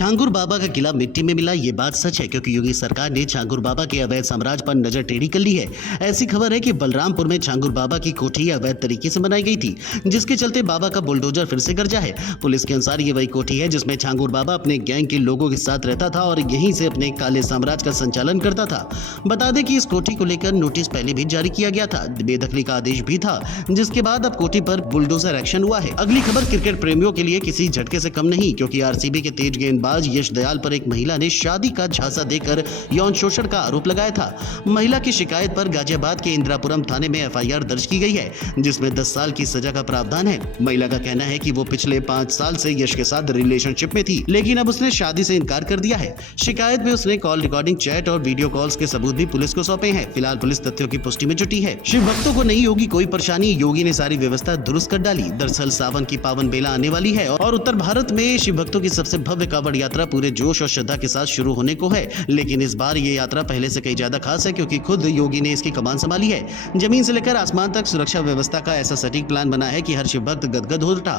छांगुर बाबा का किला मिट्टी में मिला, ये बात सच है क्योंकि योगी सरकार ने छांगुर बाबा के अवैध साम्राज्य पर नजर टेढ़ी कर ली है। ऐसी खबर है कि बलरामपुर में छांगुर बाबा की कोठी अवैध तरीके से बनाई गई थी, जिसके चलते बाबा का बुलडोजर फिर से गरजा है। पुलिस के अनुसार ये वही कोठी है जिसमें छांगुर बाबा अपने गैंग के लोगों के साथ रहता था और यहीं से अपने काले साम्राज्य का संचालन करता था। बता दें कि इस कोठी को लेकर नोटिस पहले भी जारी किया गया था, बेदखली का आदेश भी था, जिसके बाद अब कोठी पर बुलडोजर एक्शन हुआ है। अगली खबर क्रिकेट प्रेमियों के लिए किसी झटके से कम नहीं, क्योंकि आरसीबी के तेज गेंदबाज यश दयाल पर एक महिला ने शादी का झांसा देकर यौन शोषण का आरोप लगाया था। महिला की शिकायत पर गाजियाबाद के इंदिरापुरम थाने में एफआईआर दर्ज की गई है, जिसमें 10 साल की सजा का प्रावधान है। महिला का कहना है कि वो पिछले 5 साल से यश के साथ रिलेशनशिप में थी, लेकिन अब उसने शादी से इनकार कर दिया है। शिकायत में उसने कॉल रिकॉर्डिंग, चैट और वीडियो कॉल्स के सबूत भी पुलिस को सौंपे हैं। फिलहाल पुलिस तथ्यों की पुष्टि में जुटी है। शिव भक्तों को नहीं होगी कोई परेशानी, योगी ने सारी व्यवस्था दुरुस्त कर डाली। दरअसल सावन की पावन बेला आने वाली है और उत्तर भारत में शिव भक्तों की सबसे भव्य कांवड़ यात्रा पूरे जोश और श्रद्धा के साथ शुरू होने को है। लेकिन इस बार ये यात्रा पहले से कई ज्यादा खास है, क्योंकि खुद योगी ने इसकी कमान संभाली है। जमीन से लेकर आसमान तक सुरक्षा व्यवस्था का ऐसा सटीक प्लान बना है कि हर शिव भक्त गदगद हो उठा।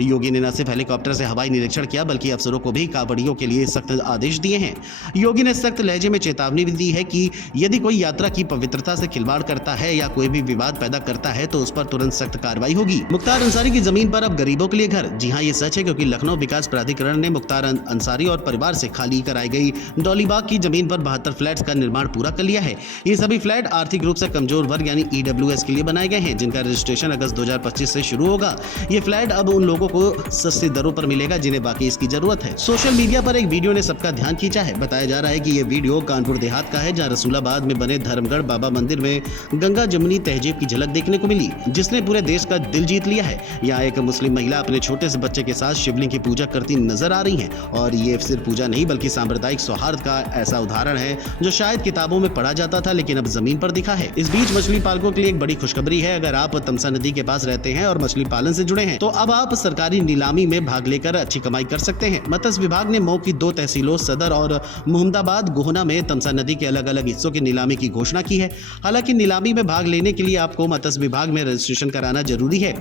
योगी ने न सिर्फ हेलीकॉप्टर से हवाई निरीक्षण किया, बल्कि अफसरों को भी कांवड़ियों के लिए सख्त आदेश दिए हैं। योगी ने सख्त लहजे में चेतावनी भी दी है कि यदि कोई यात्रा की पवित्रता से खिलवाड़ करता है या कोई भी विवाद पैदा करता है तो उस पर तुरंत सख्त कार्रवाई होगी। मुख्तार अंसारी की जमीन पर अब गरीबों के लिए घर। जी हाँ, ये सच है, क्योंकि लखनऊ विकास प्राधिकरण ने मुख्तार अंसारी और परिवार से खाली कराई गई डॉलीबाग की जमीन पर 72 फ्लैट्स का निर्माण पूरा कर लिया है। ये सभी फ्लैट आर्थिक रूप से कमजोर वर्ग यानी ईडब्ल्यूएस के लिए बनाए गए हैं, जिनका रजिस्ट्रेशन अगस्त 2025 से शुरू होगा। ये फ्लैट अब उन लोगों को सस्ती दरों पर मिलेगा जिन्हें बाकी इसकी जरूरत है। सोशल मीडिया पर एक वीडियो ने सबका ध्यान खींचा है। बताया जा रहा है कि ये वीडियो कानपुर देहात का है, जहाँ रसूलाबाद में बने धर्मगढ़ बाबा मंदिर में गंगा जमुनी तहजीब की झलक देखने को मिली, जिसने पूरे देश का दिल जीत लिया है। यहाँ एक मुस्लिम महिला अपने छोटे से बच्चे के साथ शिवलिंग की पूजा करती नजर आ रही है और ये सिर्फ पूजा नहीं बल्कि सांप्रदायिक सौहार्द का ऐसा उदाहरण है जो शायद किताबों में पढ़ा जाता था लेकिन अब जमीन पर दिखा है। इस बीच मछली पालकों के लिए एक बड़ी खुशखबरी है। अगर आप तमसा नदी के पास रहते हैं और मछली पालन से जुड़े हैं तो अब आप सरकारी नीलामी में भाग लेकर अच्छी कमाई कर सकते हैं। मत्स्य विभाग ने मऊ की 2 तहसीलों सदर और मोहम्मदाबाद गोहना में तमसा नदी के अलग अलग हिस्सों की नीलामी की घोषणा की है। हालांकि नीलामी में भाग लेने के लिए आपको मत्स्य विभाग में रजिस्ट्रेशन कराना जरूरी है।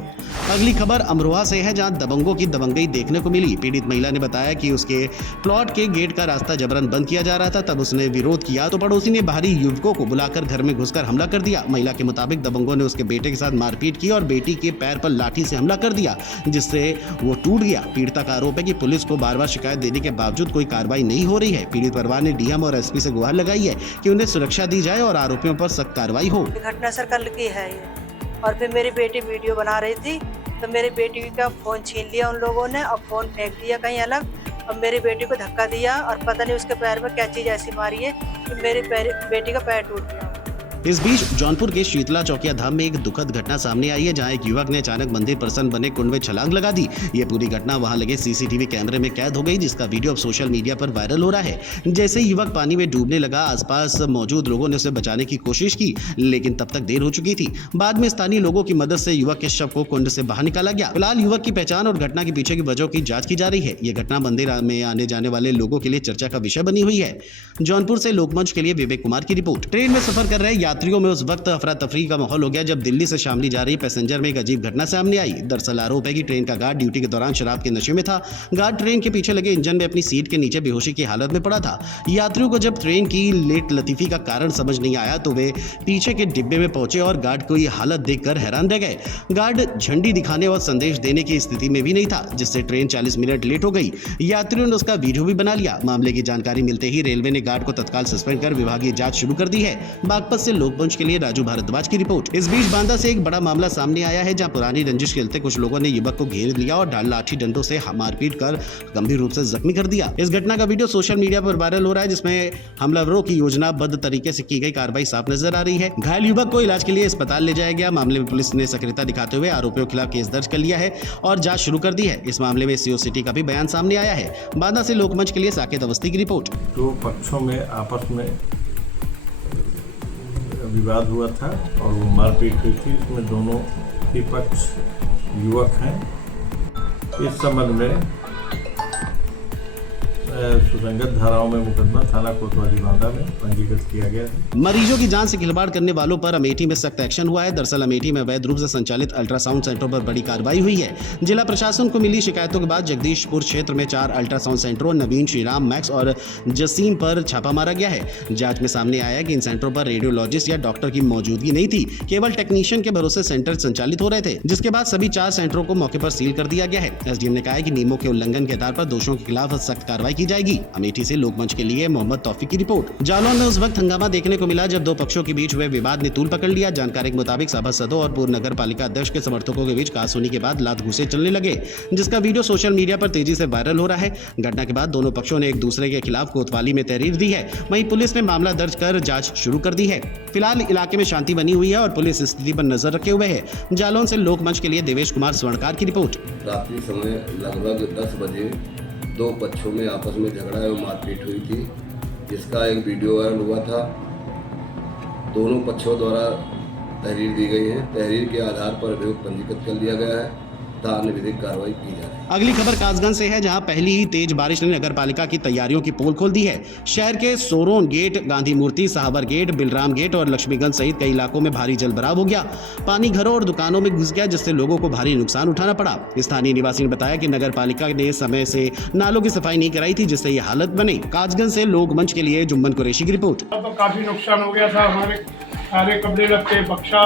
अगली खबर अमरोहा से है, जहां दबंगों की दबंगई देखने को मिली। पीड़ित महिला ने बताया कि उसके प्लॉट के गेट का रास्ता जबरन बंद किया जा रहा था, तब उसने विरोध किया तो पड़ोसी ने बाहरी युवकों को बुलाकर घर में घुसकर हमला कर दिया। महिला के मुताबिक दबंगों ने उसके बेटे के साथ मारपीट की और बेटी के पैर पर लाठी से हमला कर दिया, जिससे वो टूट गया। पीड़िता का आरोप है कि पुलिस को बार बार शिकायत देने के बावजूद कोई कार्रवाई नहीं हो रही है। पीड़ित परिवार ने डीएम और एसपी से गुहार लगाई है कि उन्हें सुरक्षा दी जाए और आरोपियों पर सख्त कार्रवाई हो। घटना सर कल की है ये, और फिर मेरी बेटी वीडियो बना रही थी तो मेरी बेटी का फोन छीन लिया उन लोगों ने और फोन फेंक दिया कहीं अलग और मेरी बेटी को धक्का दिया और पता नहीं उसके पैर में क्या चीज़ ऐसी मारी है कि मेरी बेटी का पैर टूट गया। इस बीच जौनपुर के शीतला चौकिया धाम में एक दुखद घटना सामने आई है, जहां एक युवक ने अचानक मंदिर प्रसन्न बने कुंड में छलांग लगा दी। ये पूरी घटना वहां लगे सीसीटीवी कैमरे में कैद हो गई, जिसका वीडियो अब सोशल मीडिया पर वायरल हो रहा है। जैसे युवक पानी में डूबने लगा, आसपास मौजूद लोगों ने उसे बचाने की कोशिश की, लेकिन तब तक देर हो चुकी थी। बाद में स्थानीय लोगों की मदद से युवक के शव को कुंड से बाहर निकाला गया। फिलहाल युवक की पहचान और घटना के पीछे की वजह की जाँच की जा रही है। ये घटना मंदिर में आने जाने वाले लोगों के लिए चर्चा का विषय बनी हुई है। जौनपुर से लोकमंच के लिए विवेक कुमार की रिपोर्ट। ट्रेन में सफर कर रहे यात्रियों में उस वक्त अफरा तफरी का माहौल हो गया जब दिल्ली से शामली जा रही पैसेंजर में एक अजीब घटना सामने आई। दरअसल आरोप है कि ट्रेन का गार्ड ड्यूटी के दौरान शराब के नशे में था। गार्ड ट्रेन के पीछे लगे इंजन में अपनी सीट के नीचे बेहोशी की हालत में पड़ा था। यात्रियों को जब ट्रेन की लेट लतीफी का कारण समझ नहीं आया तो वे पीछे के डिब्बे में पहुंचे और गार्ड को ये हालत देखकर हैरान रह गए। गार्ड झंडी दिखाने और संदेश देने की स्थिति में भी नहीं था, जिससे ट्रेन 40 मिनट लेट हो गई। यात्रियों ने उसका वीडियो भी बना लिया। मामले की जानकारी मिलते ही रेलवे ने गार्ड को तत्काल सस्पेंड कर विभागीय जांच शुरू कर दी है। बागपत से लोकमंच के लिए राजू भारद्वाज की रिपोर्ट। इस बीच बांदा से एक बड़ा मामला सामने आया है, जहां पुरानी रंजिश के चलते कुछ लोगों ने युवक को घेर लिया और लाठी डंडों से मारपीट कर गंभीर रूप से जख्मी कर दिया। इस घटना का वीडियो सोशल मीडिया पर वायरल हो रहा है, जिसमें हमलावरों की योजनाबद्ध तरीके से की गई कार्रवाई साफ नजर आ रही है। घायल युवक को इलाज के लिए अस्पताल ले जाया गया। मामले में पुलिस ने सक्रियता दिखाते हुए आरोपियों के खिलाफ केस दर्ज कर लिया है और जांच शुरू कर दी है। इस मामले में सीओ सिटी का भी बयान सामने आया है। बांदा से लोकमंच के लिए साकेत अवस्थी की रिपोर्ट। 2 पक्षों में आपस में विवाद हुआ था और वो मारपीट हुई थी। इसमें दोनों ही पक्ष युवक हैं। इस संबंध में सुसंगत धाराओं में मुकदमा थाना कोतवाली बांदा में पंजीकृत किया गया है। मरीजों की जान से खिलवाड़ करने वालों पर अमेठी में सख्त एक्शन हुआ है। दरअसल अमेठी में अवैध रूप से संचालित अल्ट्रासाउंड सेंटरों पर बड़ी कार्रवाई हुई है। जिला प्रशासन को मिली शिकायतों के बाद जगदीशपुर क्षेत्र में 4 अल्ट्रासाउंड सेंटरों नवीन, श्रीराम, मैक्स और जसीम पर छापा मारा गया है। जांच में सामने आया कि इन सेंटरों पर रेडियोलॉजिस्ट या डॉक्टर की मौजूदगी नहीं थी, केवल टेक्नीशियन के भरोसे सेंटर संचालित हो रहे थे, जिसके बाद सभी 4 सेंटरों को मौके पर सील कर दिया गया है। एसडीएम ने कहा है कि नियमों के उल्लंघन के आधार पर दोषियों के खिलाफ सख्त कार्रवाई की जाएगी। अमेठी से लोकमंच के लिए मोहम्मद तौफीक की रिपोर्ट। जालौन में उस वक्त हंगामा देखने को मिला जब 2 पक्षों के बीच हुए विवाद ने तूल पकड़ लिया। जानकारी के मुताबिक सभासदों और पूर्व नगर पालिका अध्यक्ष के समर्थकों के बीच कहासुनी के बाद लात घूंसे चलने लगे, जिसका वीडियो सोशल मीडिया पर तेजी से वायरल हो रहा है। घटना के बाद दोनों पक्षों ने एक दूसरे के खिलाफ कोतवाली में तहरीर दी है। वहीं पुलिस ने मामला दर्ज कर जांच शुरू कर दी है। फिलहाल इलाके में शांति बनी हुई है और पुलिस स्थिति पर नजर रखे हुए है। जालौन से लोकमंच के लिए देवेश कुमार स्वर्णकार की रिपोर्ट। रात्रि समय लगभग 10 बजे 2 पक्षों में आपस में झगड़ा एवं मारपीट हुई थी, जिसका एक वीडियो वायरल हुआ था। दोनों पक्षों द्वारा तहरीर दी गई है। तहरीर के आधार पर अभियोग पंजीकृत कर लिया गया है तथा अन्य विधिक कार्रवाई की जा रही है। अगली खबर कासगंज से है, जहां पहली ही तेज बारिश ने नगर पालिका की तैयारियों की पोल खोल दी है। शहर के सोरोन गेट, गांधी मूर्ति, साहबर गेट, बिलराम गेट और लक्ष्मीगंज सहित कई इलाकों में भारी जलभराव हो गया। पानी घरों और दुकानों में घुस गया, जिससे लोगों को भारी नुकसान उठाना पड़ा। स्थानीय निवासी ने बताया कि नगर पालिका ने समय से नालों की सफाई नहीं कराई थी, जिससे ये हालत बनी। कासगंज से लोकमंच के लिए जुम्मन कुरैशी की रिपोर्ट। तो काफी नुकसान हो गया था। हमारे सारे कपड़े लत्ते, बक्सा,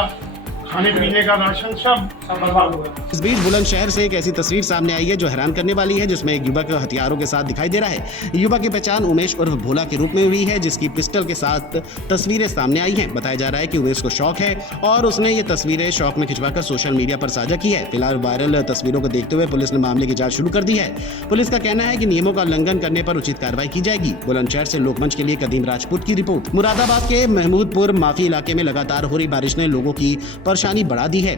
खाने पीने का राशन सब बर्बाद हो गया। इस बीच बुलंदशहर से एक ऐसी तस्वीर सामने आई है जो हैरान करने वाली है, जिसमें एक युवक हथियारों के साथ दिखाई दे रहा है। युवक की पहचान उमेश उर्फ भोला के रूप में हुई है, जिसकी पिस्टल के साथ तस्वीरें सामने आई हैं। बताया जा रहा है कि उमेश को शौक है और उसने ये तस्वीरें शौक में खिंचवाकर सोशल मीडिया पर साझा की है। फिलहाल वायरल तस्वीरों को देखते हुए पुलिस ने मामले की जांच शुरू कर दी है। पुलिस का कहना है कि नियमों का उल्लंघन करने पर उचित कार्रवाई की जाएगी। बुलंदशहर से लोकमंच के लिए कदीम राजपूत की रिपोर्ट। मुरादाबाद के महमूदपुर माफी इलाके में लगातार हो रही बारिश ने लोगों की परेशानी बढ़ा दी है।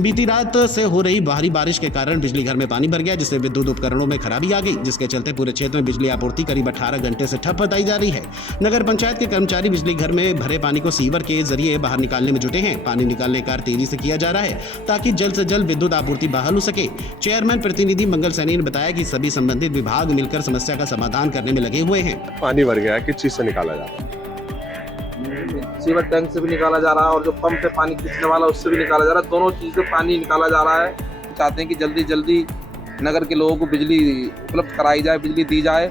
बीती रात से हो रही भारी बारिश के कारण बिजली घर में पानी भर गया, जिससे विद्युत उपकरणों में खराबी आ गई, जिसके चलते पूरे क्षेत्र में बिजली आपूर्ति करीब 18 घंटे से ठप बताई जा रही है। नगर पंचायत के कर्मचारी बिजली घर में भरे पानी को सीवर के जरिए बाहर निकालने में जुटे हैं। पानी निकालने का कार्य तेजी से किया जा रहा है ताकि जल्द से जल्द विद्युत आपूर्ति बहाल हो सके। चेयरमैन प्रतिनिधि मंगल सैनी ने बताया कि सभी संबंधित विभाग मिलकर समस्या का समाधान करने में लगे हुए हैं। पानी भर गया है, किस चीज से निकाला जा रहा है? सीवर टैंक से भी निकाला जा रहा है और जो पंप पे पानी खींचने वाला उससे भी निकाला जा रहा है। दोनों चीज से पानी निकाला जा रहा है। चाहते हैं कि जल्दी जल्दी नगर के लोगों को बिजली उपलब्ध कराई जाए, बिजली दी जाए।